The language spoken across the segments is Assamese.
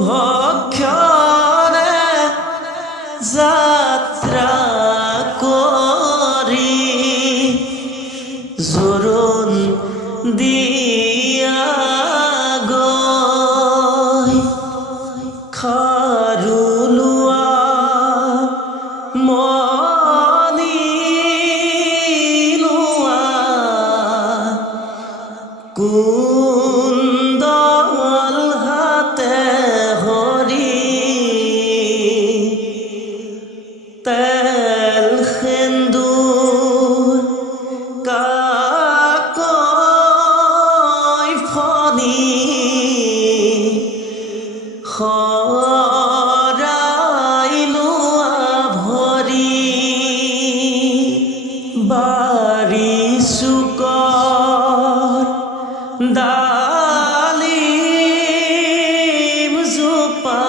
ভক্ষণে যাত্ৰা কৰি জোৰণ দিয়া গৈ খাৰুলোৱা মনি লোৱা কুন্দল হাতে হৰি তেল সেন্দুৰ কাকৈ ফণি শৰাই লোৱা ভৰি বাৰী চুকৰ ডালিম জোপা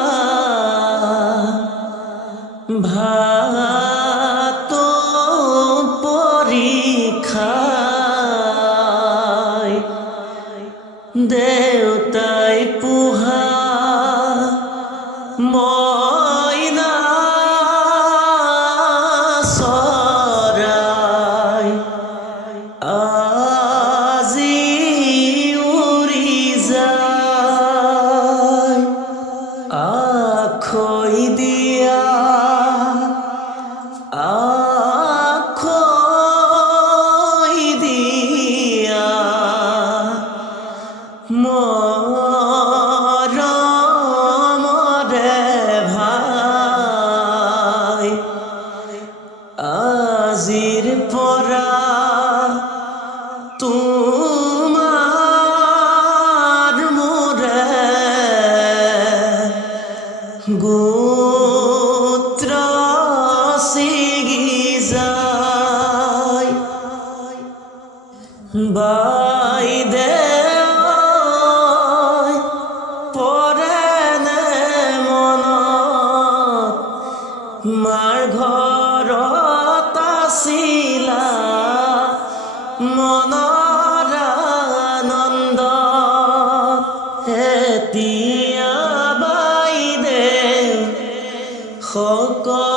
ভাত পৰীক্ষাই দেউতাই পোহা মইনা চৰাই আজি উৰি যায় আখৈ দিয়া আখৈ দিয়া মৰমৰে ভাই আজিৰ পৰা তোমাৰ মোৰে গোত্ৰ ছিগি যায় বাইদেউ পৰেনে মনত মাৰ ঘৰত আছিলা মনৰ আনন্দ এতিয়া বাইদেউ সকলো